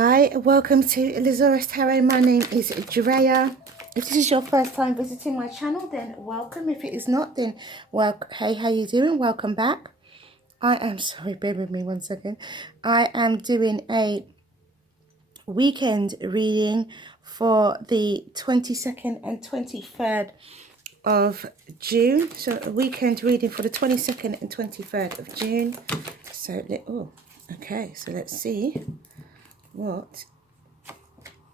Hi, welcome to Zarious Tarot. My name is Drea. If this is your first time visiting my channel, then welcome. If it is not, then welcome. Hey, how you doing? Welcome back. I am sorry, bear with me 1 second. I am doing a weekend reading for the 22nd and 23rd of June. So a weekend reading for the 22nd and 23rd of June. So okay, so let's see what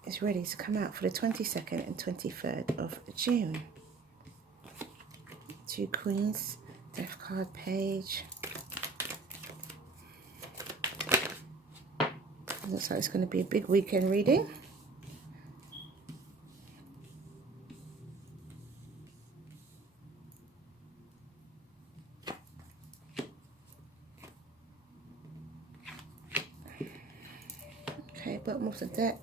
is ready to come out for the 22nd and 23rd of June. Two Queens, Death card page. Looks like it's going to be a big weekend reading. Okay, bottom of the deck.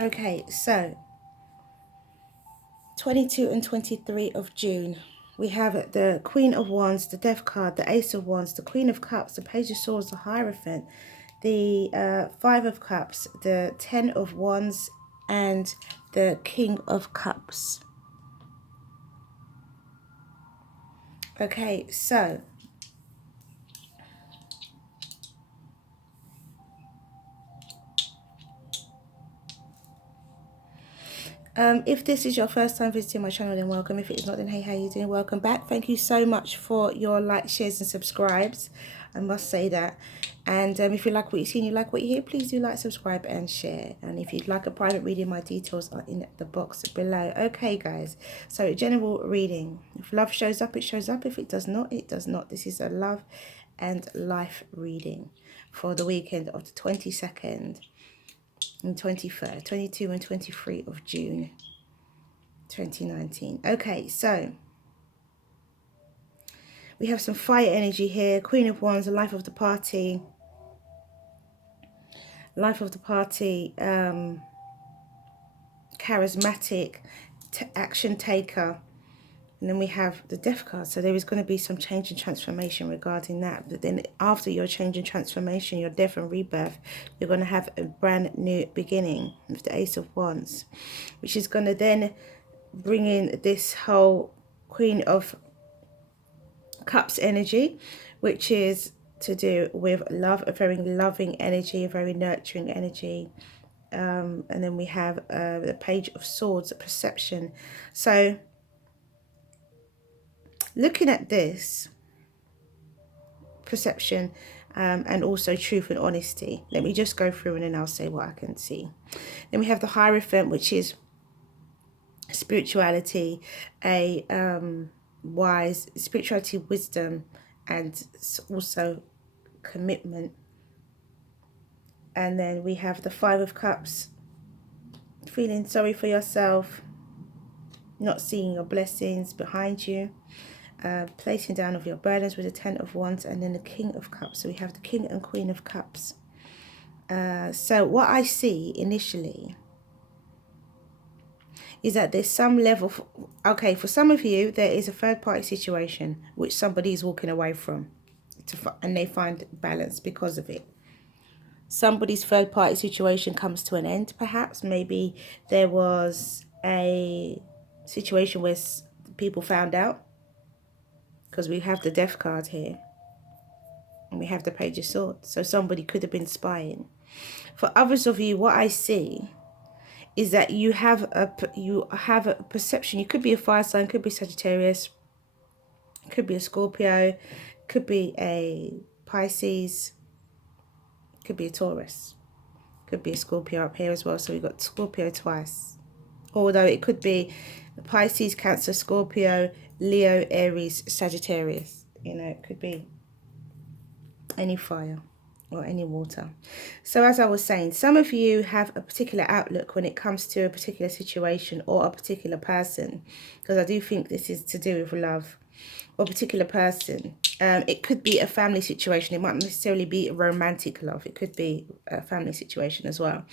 Okay, so 22 and 23 of June. We have the Queen of Wands, the Death card, the Ace of Wands, the Queen of Cups, the Page of Swords, the Hierophant, the Five of Cups, the Ten of Wands, and the King of Cups. Okay, so if this is your first time visiting my channel, then welcome. If it is not, then hey, how you doing? Welcome back. Thank you so much for your likes, shares and subscribes. I must say that. And if you like what you see and you like what you hear, please do like, subscribe and share. And if you'd like a private reading, my details are in the box below. Okay, guys. So general reading. If love shows up, it shows up. If it does not, it does not. This is a love and life reading for the weekend of the 22nd and 23rd, 22 and 23 of June 2019. Okay, so we have some fire energy here. Queen of Wands, the life of the party. Life of the party, charismatic, action taker. And then we have the Death card. So there is going to be some change and transformation regarding that. But then after your change and transformation, your death and rebirth, you're going to have a brand new beginning with the Ace of Wands, which is going to then bring in this whole Queen of Cups energy, which is to do with love, a very loving energy, a very nurturing energy. And then we have the Page of Swords, perception. So looking at this, perception, and also truth and honesty. Let me just go through and then I'll say what I can see. Then we have the Hierophant, which is spirituality, a wise spirituality, wisdom, and also commitment. And then we have the Five of Cups, feeling sorry for yourself, not seeing your blessings behind you, placing down of your burdens with the Ten of Wands, and then the King of Cups. So we have the King and Queen of Cups. So what I see initially is that there's some level, okay, for some of you, there is a third party situation which somebody is walking away from, and they find balance because of it. Somebody's third party situation comes to an end, perhaps. Maybe there was a situation where people found out, because we have the Death card here and we have the Page of Swords. So somebody could have been spying. For others of you, what I see is that you have a perception. You could be a fire sign, could be Sagittarius, could be a Scorpio, could be a Pisces, could be a Taurus, could be a Scorpio up here as well. So we've got Scorpio twice. Although it could be Pisces, Cancer, Scorpio, Leo, Aries, Sagittarius. You know, it could be any fire or any water. So as I was saying, some of you have a particular outlook when it comes to a particular situation or a particular person, because I do think this is to do with love or a particular person. It could be a family situation. It might not necessarily be a romantic love. It could be a family situation as well.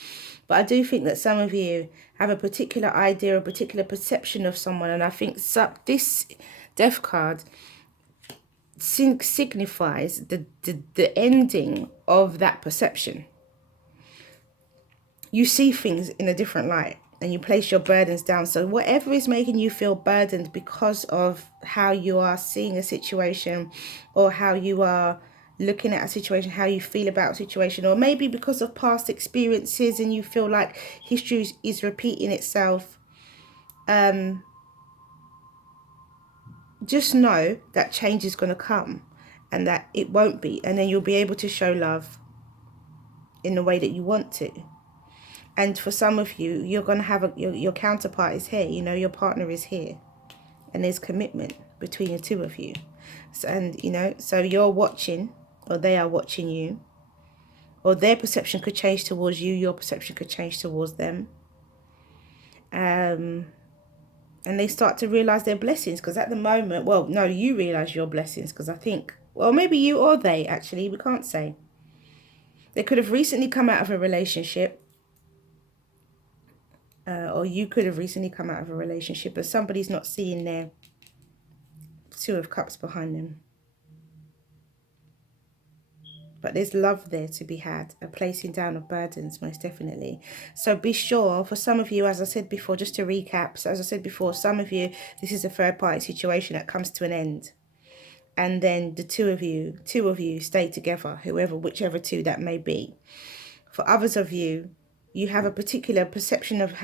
But I do think that some of you have a particular idea, a particular perception of someone. And I think this Death card signifies the ending of that perception. You see things in a different light and you place your burdens down. So whatever is making you feel burdened because of how you are seeing a situation, or how you are looking at a situation, how you feel about a situation, or maybe because of past experiences and you feel like history is repeating itself, just know that change is going to come and that it won't be. And then you'll be able to show love in the way that you want to. And for some of you, you're going to have your counterpart is here, you know, your partner is here. And there's commitment between the two of you. So, and, you know, so you're watching, or they are watching you. Or their perception could change towards you, your perception could change towards them. And they start to realize their blessings. Because at the moment, well, no, you realize your blessings. Because I think, well, maybe you or they, actually, we can't say. They could have recently come out of a relationship. Or you could have recently come out of a relationship, but somebody's not seeing their Two of Cups behind them. But there's love there to be had, a placing down of burdens, most definitely. So be sure, for some of you, as I said before, just to recap, so as I said before, some of you, this is a third party situation that comes to an end. And then the two of you stay together, whichever two that may be. For others of you, you have a particular perception of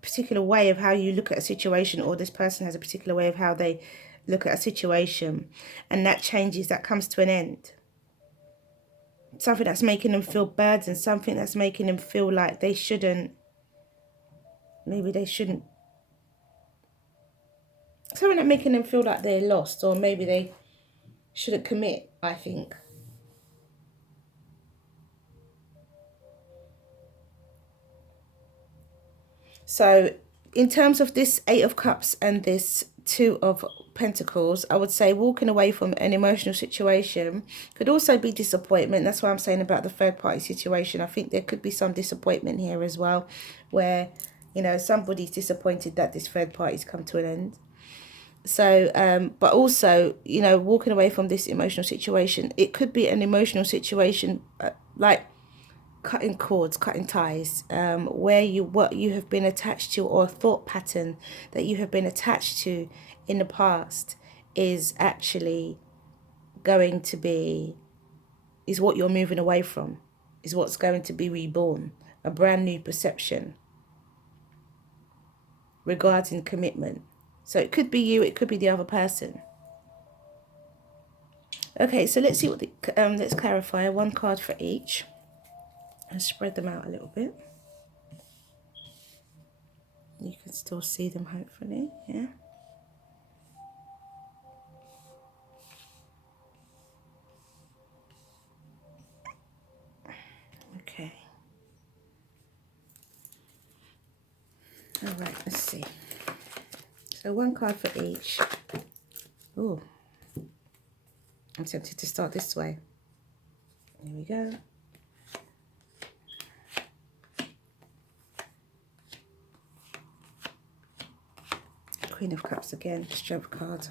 particular way of how you look at a situation, or this person has a particular way of how they look at a situation. And that changes, that comes to an end. Something that's making them feel burdened, something that's making them feel like they shouldn't, something that's making them feel like they're lost, or maybe they shouldn't commit, I think. So in terms of this Eight of Cups and this Two of Pentacles, I would say walking away from an emotional situation could also be disappointment. That's why I'm saying about the third party situation. I think there could be some disappointment here as well, where, you know, somebody's disappointed that this third party's come to an end. So, but also, you know, walking away from this emotional situation, it could be an emotional situation like cutting cords, cutting ties, where what you have been attached to, or a thought pattern that you have been attached to in the past is actually going to be, is what you're moving away from, is what's going to be reborn, a brand new perception regarding commitment. So it could be you, it could be the other person. Okay, so let's see what let's clarify one card for each and spread them out a little bit. You can still see them, hopefully, yeah. Okay. All right, let's see. So one card for each. Oh, I'm tempted to start this way. Here we go. Queen of Cups again, Strength card.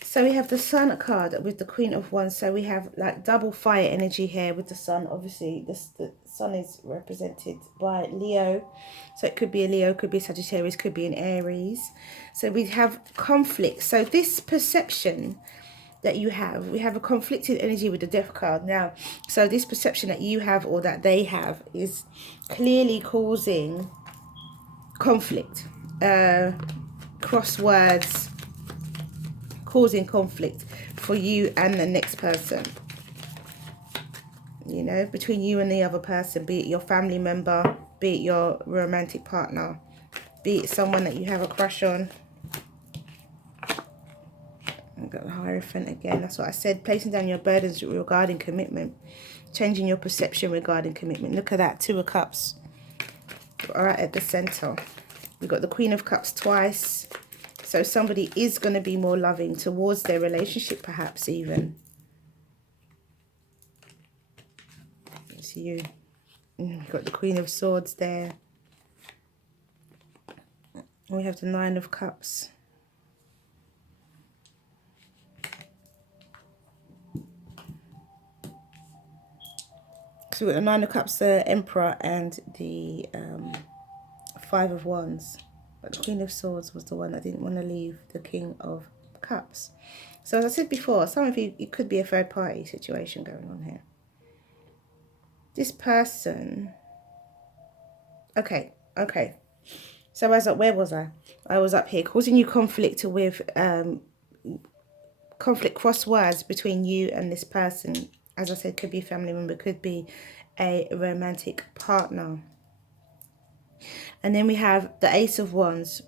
So we have the Sun card with the Queen of Wands. So we have like double fire energy here with the Sun. Obviously, the Sun is represented by Leo. So it could be a Leo, could be a Sagittarius, could be an Aries. So we have conflict. So this perception that you have, we have a conflicted energy with the Death card. Now, so this perception that you have or that they have is clearly causing conflict. Crosswords, causing conflict for you and the next person, you know, between you and the other person, be it your family member, be it your romantic partner, be it someone that you have a crush on. I've got the Hierophant again. That's what I said, placing down your burdens regarding commitment, changing your perception regarding commitment. Look at that, Two of Cups. right at the center. We've got the Queen of Cups twice. So somebody is going to be more loving towards their relationship, perhaps even. It's you. We've got the Queen of Swords there. We have the Nine of Cups. So we've got the Nine of Cups, the Emperor, and the Five of Wands. But the Queen of Swords was the one that didn't want to leave the King of Cups. So as I said before, some of you, it could be a third party situation going on here. This person... Okay. So where was I? I was up here, causing you conflict with... conflict crosswords between you and this person. As I said, could be a family member, could be a romantic partner. And then we have the Ace of Wands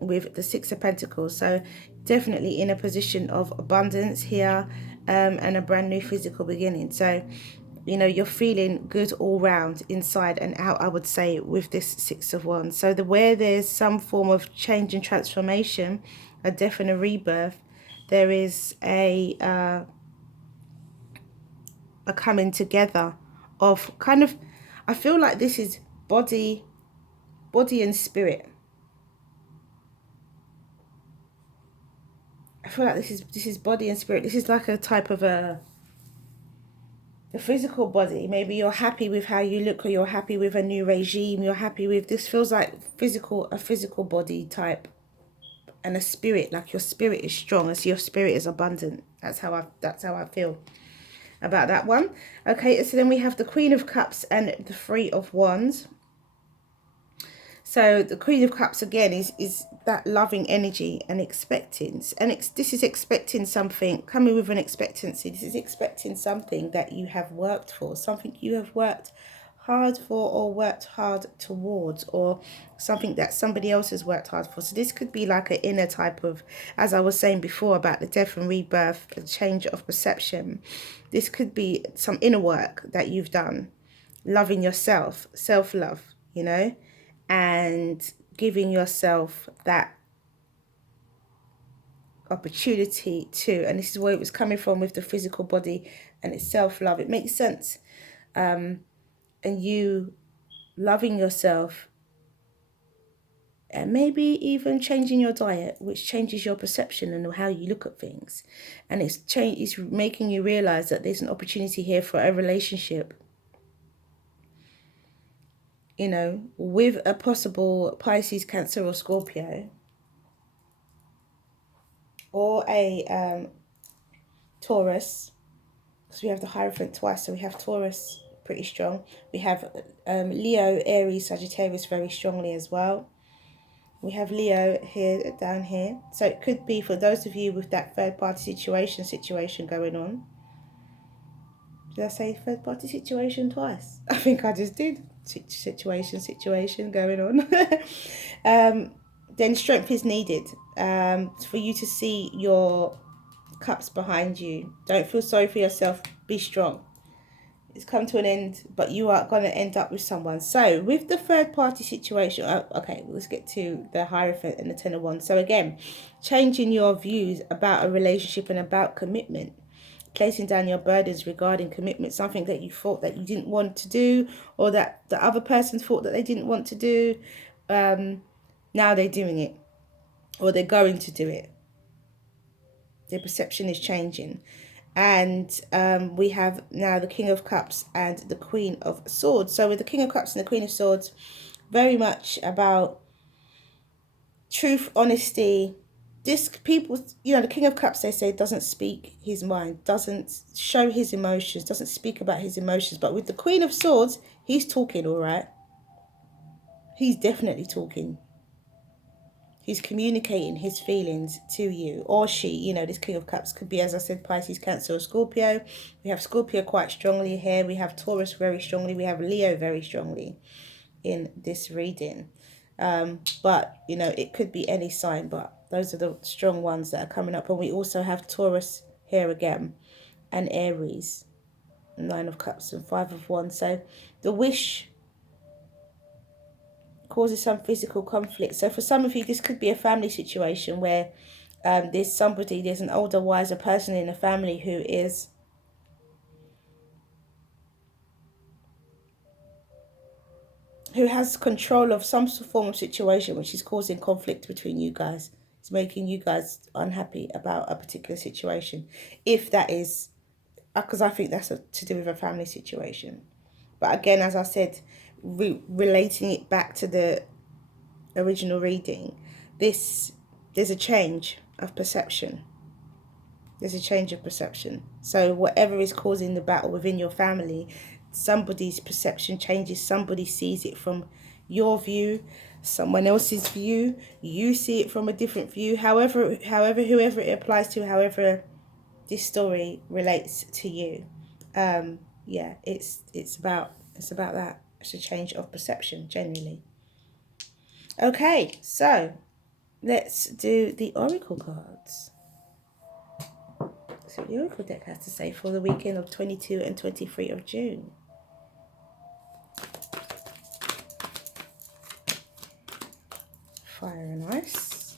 with the Six of Pentacles. So definitely in a position of abundance here, and a brand new physical beginning. So, you know, you're feeling good all round, inside and out, I would say, with this Six of Wands. So where there's some form of change and transformation, a death and a rebirth, there is a coming together of kind of, I feel like this is body and spirit. I feel like this is body and spirit. This is like a type of the physical body. Maybe you're happy with how you look, or you're happy with a new regime. You're happy with, this feels like a physical body type, and a spirit, like your spirit is strong, as your spirit is abundant. That's how I feel about that one. Okay, so then we have the Queen of Cups and the Three of Wands. So the Queen of Cups again is that loving energy and expectance, and this is expecting something, coming with an expectancy. This is expecting something that you have worked for, something you have worked hard for, or worked hard towards, or something that somebody else has worked hard for. So this could be like an inner type of, as I was saying before about the death and rebirth, a change of perception. This could be some inner work that you've done, loving yourself, self-love, you know, and giving yourself that opportunity to, and this is where it was coming from with the physical body and it's self-love. It makes sense. And you loving yourself, and maybe even changing your diet, which changes your perception and how you look at things. And it's making you realize that there's an opportunity here for a relationship, you know, with a possible Pisces, Cancer or Scorpio, or a Taurus, because we have the Hierophant twice. So we have Taurus pretty strong. We have Leo, Aries, Sagittarius very strongly as well. We have Leo here, down here. So it could be for those of you with that third party situation going on. Did I say third party situation twice? I think I just did. Situation going on. Then strength is needed for you to see your cups behind you. Don't feel sorry for yourself. Be strong. It's come to an end, but you are going to end up with someone. So with the third party situation, okay, let's get to the Hierophant and the Ten of Wands. So again, changing your views about a relationship and about commitment. Placing down your burdens regarding commitment, something that you thought that you didn't want to do, or that the other person thought that they didn't want to do. Now they're doing it, or they're going to do it. Their perception is changing. And we have now the King of Cups and the Queen of Swords. So with the King of Cups and the Queen of Swords, very much about truth, honesty. This people, you know, the King of Cups, they say, doesn't speak his mind, doesn't show his emotions, doesn't speak about his emotions. But with the Queen of Swords, he's talking, all right. He's definitely talking. He's communicating his feelings to you, or she, you know, this King of Cups could be, as I said, Pisces, Cancer, or Scorpio. We have Scorpio quite strongly here. We have Taurus very strongly. We have Leo very strongly in this reading. But, you know, it could be any sign, but those are the strong ones that are coming up. And we also have Taurus here again, and Aries, Nine of Cups and Five of Wands. So the wish causes some physical conflict. So for some of you, this could be a family situation where there's an older, wiser person in the family who has control of some form of situation which is causing conflict between you guys. It's making you guys unhappy about a particular situation. If that is, because I think that's to do with a family situation. But again, as I said, relating it back to the original reading, there's a change of perception. There's a change of perception. So whatever is causing the battle within your family, somebody's perception changes. Somebody sees it from your view, someone else's view. You see it from a different view. However, whoever it applies to, however this story relates to you. Yeah, it's about that. It's a change of perception, generally. Okay, so let's do the oracle cards. So the Oracle deck has to say for the weekend of 22 and 23 of June. Fire and Ice.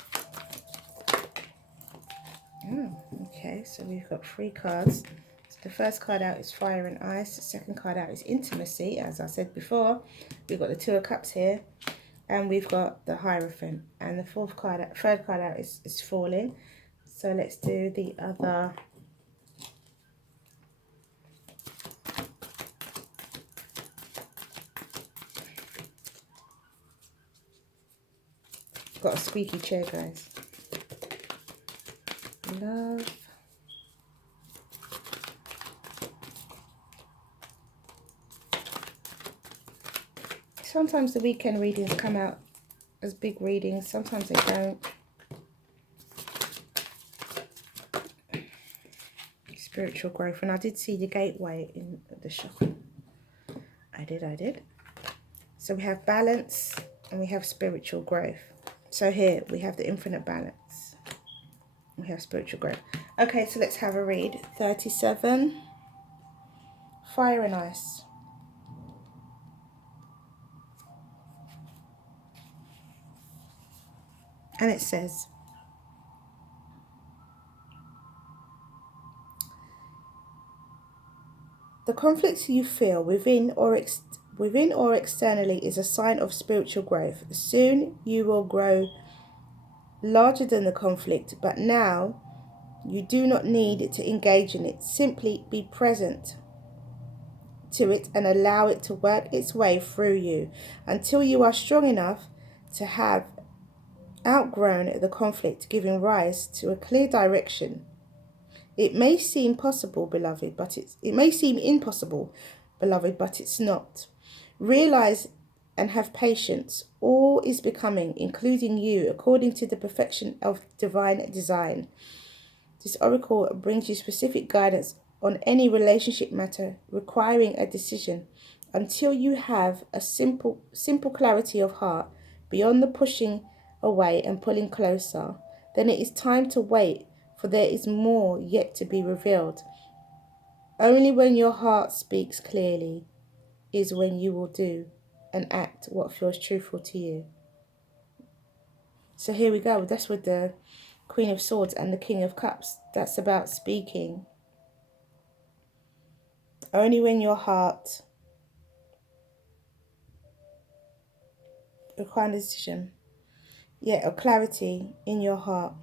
Oh, okay, so we've got 3 cards. So the first card out is Fire and Ice. The second card out is Intimacy, as I said before. We've got the 2 of Cups here. And we've got the Hierophant. And the third card out is Falling. So let's do the other. Got a squeaky chair, guys. Love. Sometimes the weekend readings come out as big readings. Sometimes they don't. Spiritual growth. And I did see the gateway in the shop. I did. So we have balance and we have spiritual growth. So here we have the infinite balance. We have spiritual growth. Okay, so let's have a read. 37. Fire and Ice. And it says, the conflicts you feel within or externally is a sign of spiritual growth. Soon you will grow larger than the conflict, but now you do not need to engage in it. Simply be present to it and allow it to work its way through you until you are strong enough to have outgrown the conflict, giving rise to a clear direction. It may seem possible, beloved, but it may seem impossible, beloved, but it's not. Realize and have patience. All is becoming, including you, according to the perfection of divine design. This oracle brings you specific guidance on any relationship matter requiring a decision. Until you have a simple clarity of heart beyond the pushing away and pulling closer, then it is time to wait, for there is more yet to be revealed. Only when your heart speaks clearly is when you will do and act what feels truthful to you. So here we go. That's with the Queen of Swords and the King of Cups. That's about speaking. Only when your heart requires a decision. Yeah, or clarity in your heart.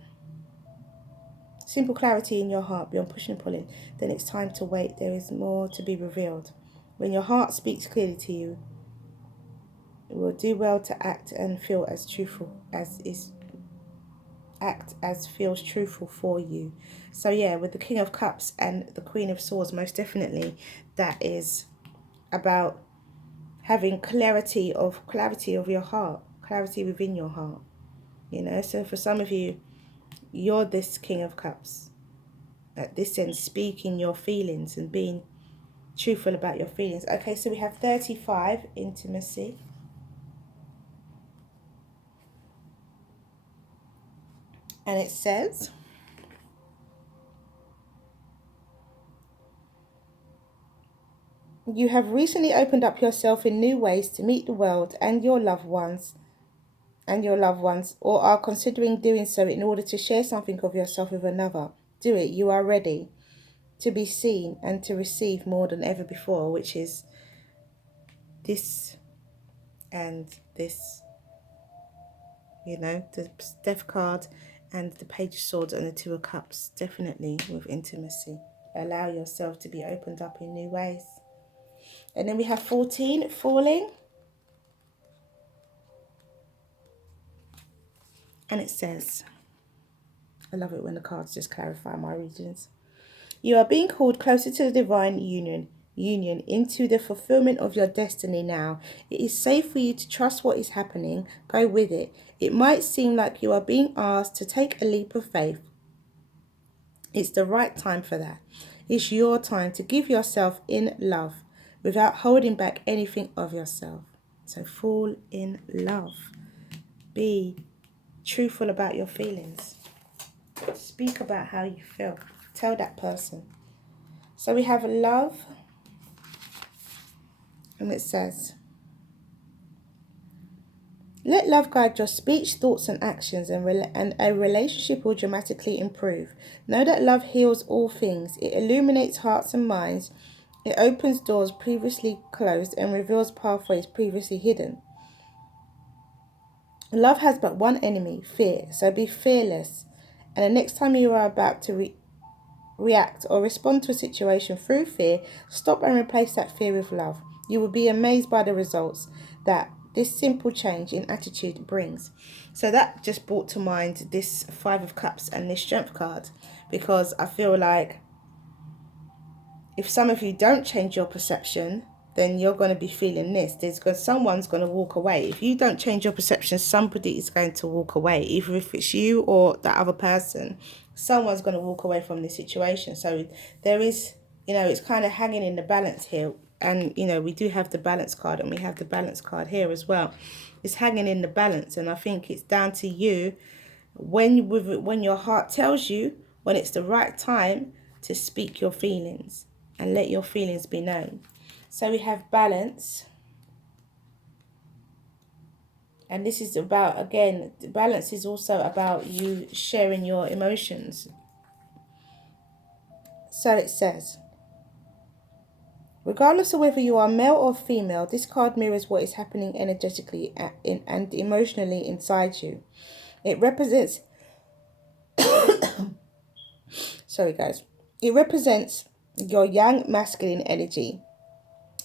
Simple clarity in your heart beyond pushing and pulling. Then it's time to wait. There is more to be revealed. When your heart speaks clearly to you, it will do well to act and feel as truthful feels truthful for you. So yeah, with the King of Cups and the Queen of Swords, most definitely that is about having clarity of your heart, clarity within your heart. You know, so for some of you, you're this King of Cups. At this end, speaking your feelings and being truthful about your feelings. Okay, so we have 35, Intimacy. And it says, you have recently opened up yourself in new ways to meet the world and your loved ones and your loved ones, or are considering doing so in order to share something of yourself with another, do it. You are ready to be seen and to receive more than ever before, which is this and this, you know, the Death card and the Page of Swords and the Two of Cups, definitely with intimacy. Allow yourself to be opened up in new ways. And then we have 14, falling. And it says, I love it when the cards just clarify my readings. You are being called closer to the divine union into the fulfillment of your destiny now. It is safe for you to trust what is happening. Go with it. It might seem like you are being asked to take a leap of faith. It's the right time for that. It's your time to give yourself in love without holding back anything of yourself. So fall in love. Be truthful about your feelings. Speak about how you feel. Tell that person. So we have love. And it says, let love guide your speech, thoughts and actions, and a relationship will dramatically improve. Know that love heals all things. It illuminates hearts and minds. It opens doors previously closed and reveals pathways previously hidden. Love has but one enemy, fear. So be fearless. And the next time you are about to react or respond to a situation through fear, stop and replace that fear with love. You will be amazed by the results that this simple change in attitude brings. So that just brought to mind this Five of Cups and this Strength card, because I feel like if some of you don't change your perception, then you're going to be feeling this. Someone's going to walk away. If you don't change your perception, somebody is going to walk away. Either if it's you or that other person, someone's going to walk away from this situation. So there is, you know, it's kind of hanging in the balance here. And, you know, we do have the balance card and we have the balance card here as well. It's hanging in the balance. And I think it's down to you when your heart tells you when it's the right time to speak your feelings and let your feelings be known. So we have balance. And this is about, again, balance is also about you sharing your emotions. So it says, regardless of whether you are male or female, this card mirrors what is happening energetically and emotionally inside you. It represents, sorry guys, it represents your yang masculine energy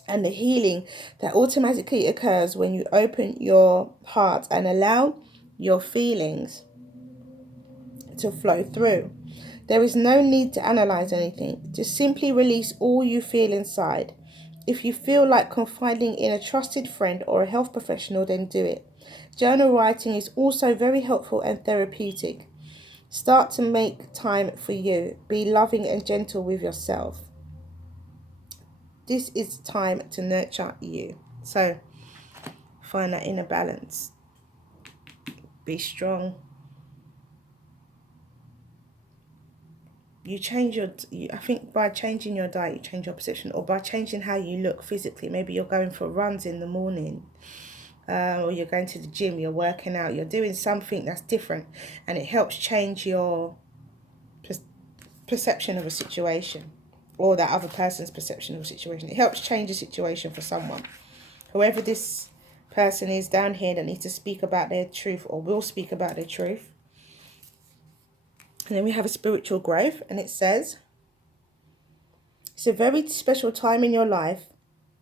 and the healing that automatically occurs when you open your heart and allow your feelings to flow through. There is no need to analyze anything. Just simply release all you feel inside. If you feel like confiding in a trusted friend or a health professional, then do it. Journal writing is also very helpful and therapeutic. Start to make time for you. Be loving and gentle with yourself. This is time to nurture you. So find that inner balance. Be strong. I think by changing your diet, you change your perception, or by changing how you look physically. Maybe you're going for runs in the morning, or you're going to the gym, you're working out, you're doing something that's different, and it helps change your perception of a situation, or that other person's perception of a situation. It helps change a situation for someone. Whoever this person is down here that needs to speak about their truth or will speak about their truth. And then we have a spiritual growth, and it says, it's a very special time in your life,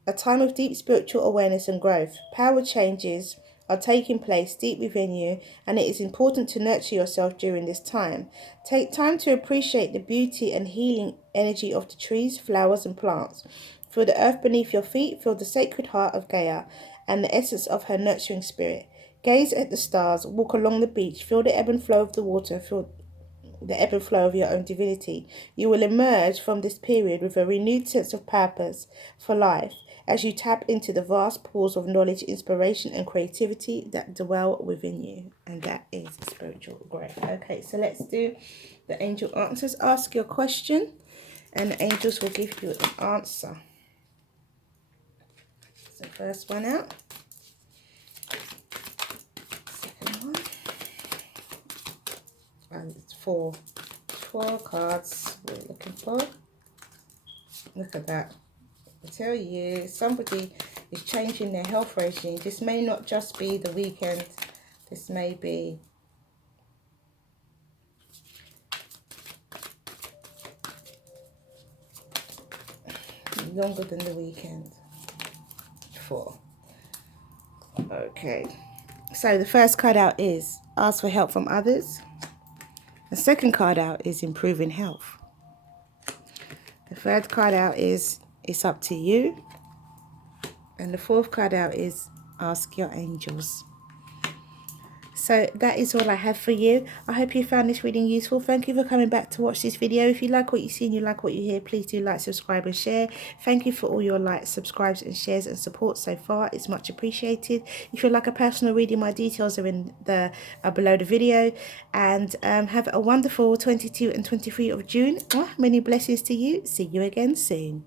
a time of deep spiritual awareness and growth. Power changes are taking place deep within you, and it is important to nurture yourself during this time. Take time to appreciate the beauty and healing energy of the trees, flowers, and plants. Feel the earth beneath your feet, feel the sacred heart of Gaia and the essence of her nurturing spirit. Gaze at the stars, walk along the beach, feel the ebb and flow of the water, feel the ebb and flow of your own divinity. You will emerge from this period with a renewed sense of purpose for life as you tap into the vast pools of knowledge, inspiration, and creativity that dwell within you. And that is spiritual growth. Okay, so let's do the angel answers. Ask your question, and the angels will give you an answer. So first one out. Second 4 cards we're looking for. Look at that. I tell you, somebody is changing their health regime. This may not just be the weekend. This may be longer than the weekend. 4. Okay. So the first card out is ask for help from others. The second card out is improving health. The third card out is it's up to you. And the fourth card out is ask your angels. So that is all I have for you. I hope you found this reading useful. Thank you for coming back to watch this video. If you like what you see and you like what you hear, please do like, subscribe and share. Thank you for all your likes, subscribes and shares and support so far. It's much appreciated. If you'd like a personal reading, my details are in the below the video. And have a wonderful 22 and 23 of June. Many blessings to you. See you again soon.